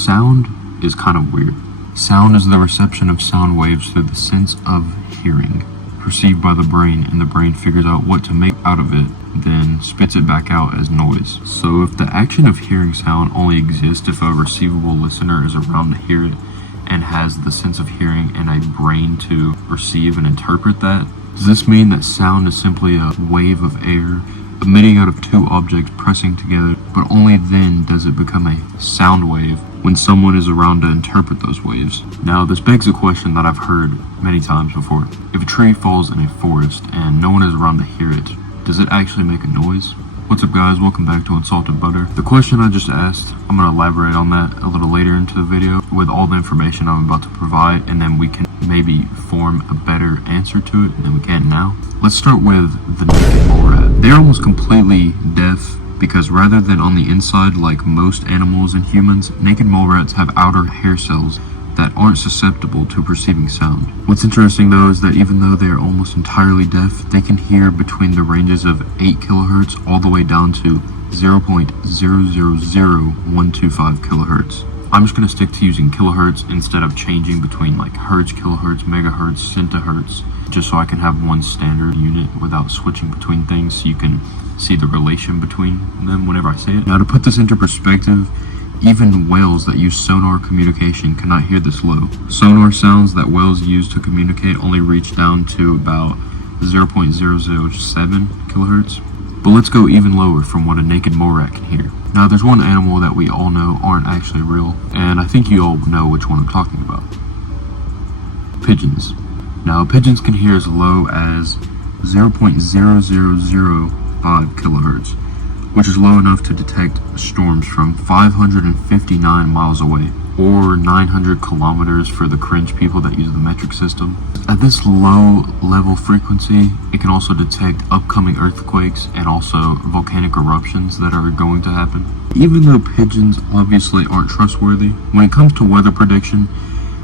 Sound is kind of weird. Sound is the reception of sound waves through the sense of hearing, perceived by the brain, and the brain figures out what to make out of it, then spits it back out as noise. So if the action of hearing sound only exists if a receivable listener is around to hear it and has the sense of hearing and a brain to receive and interpret that, does this mean that sound is simply a wave of air emitting out of two objects pressing together, but only then does it become a sound wave when someone is around to interpret those waves? Now, this begs a question that I've heard many times before. If a tree falls in a forest and no one is around to hear it, does it actually make a noise? What's up, guys? Welcome back to Unsalted Butter. The question I just asked, I'm going to elaborate on that a little later into the video with all the information I'm about to provide, and then we can maybe form a better answer to it than we can now. Let's start with the naked mole rat. They're almost completely deaf because rather than on the inside like most animals and humans, naked mole rats have outer hair cells that aren't susceptible to perceiving sound. What's interesting though is that even though they are almost entirely deaf, they can hear between the ranges of 8 kilohertz all the way down to 0.000125 kilohertz. I'm just going to stick to using kilohertz instead of changing between like hertz, kilohertz, megahertz, centihertz, just so I can have one standard unit without switching between things so you can see the relation between them whenever I say it. Now, to put this into perspective, even whales that use sonar communication cannot hear this low. Sonar sounds that whales use to communicate only reach down to about 0.007 kilohertz. But let's go even lower from what a naked mole rat can hear. Now, there's one animal that we all know aren't actually real, and I think you all know which one I'm talking about. Pigeons. Now, pigeons can hear as low as 0.0005 kilohertz, which is low enough to detect storms from 559 miles away, or 900 kilometers for the cringe people that use the metric system. At this low level frequency, it can also detect upcoming earthquakes and also volcanic eruptions that are going to happen. Even though pigeons obviously aren't trustworthy, when it comes to weather prediction,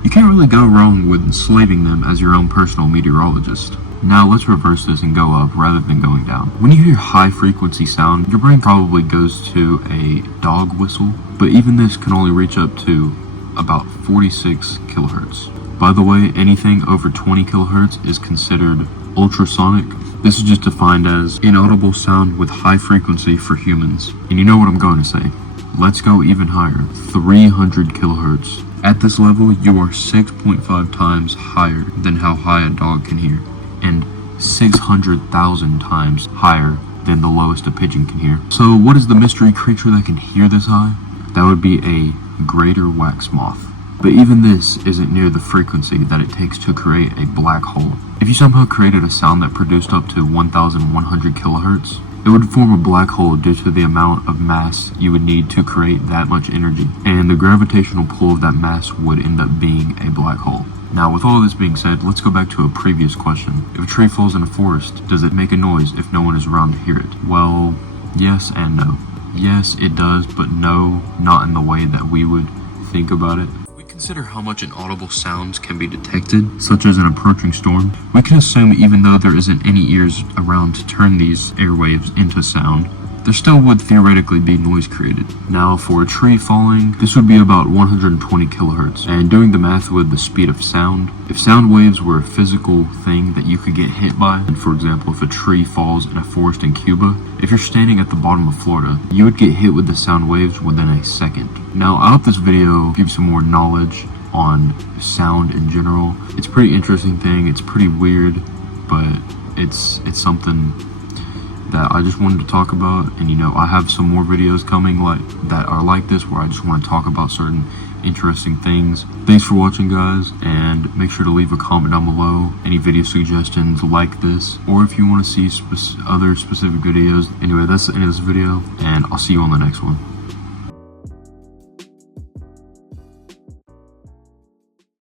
you can't really go wrong with enslaving them as your own personal meteorologist. Now let's reverse this and go up rather than going down. When you hear high frequency sound, your brain probably goes to a dog whistle, but even this can only reach up to about 46 kilohertz. By the way, anything over 20 kilohertz is considered ultrasonic. This is just defined as inaudible sound with high frequency for humans. And you know what I'm going to say. Let's go even higher, 300 kilohertz. At this level, you are 6.5 times higher than how high a dog can hear, and 600,000 times higher than the lowest a pigeon can hear. So what is the mystery creature that can hear this high? That would be a greater wax moth. But even this isn't near the frequency that it takes to create a black hole. If you somehow created a sound that produced up to 1,100 kilohertz, it would form a black hole due to the amount of mass you would need to create that much energy, and the gravitational pull of that mass would end up being a black hole. Now, with all this being said, let's go back to a previous question. If a tree falls in a forest, does it make a noise if no one is around to hear it? Well, yes and no. Yes, it does, but no, not in the way that we would think about it. If we consider how much inaudible sounds can be detected, such as an approaching storm, we can assume even though there isn't any ears around to turn these airwaves into sound, there still would theoretically be noise created. Now, for a tree falling, this would be about 120 kilohertz. And doing the math with the speed of sound, if sound waves were a physical thing that you could get hit by, and for example, if a tree falls in a forest in Cuba, if you're standing at the bottom of Florida, you would get hit with the sound waves within a second. Now, I hope this video gives some more knowledge on sound in general. It's a pretty interesting thing. It's pretty weird, but it's something that I just wanted to talk about. And I have some more videos coming that are like this, where I just want to talk about certain interesting things. Thanks for watching, guys, and make sure to leave a comment down below any video suggestions like this, or if you want to see other specific videos. Anyway, that's the end of this video, and I'll see you on the next one.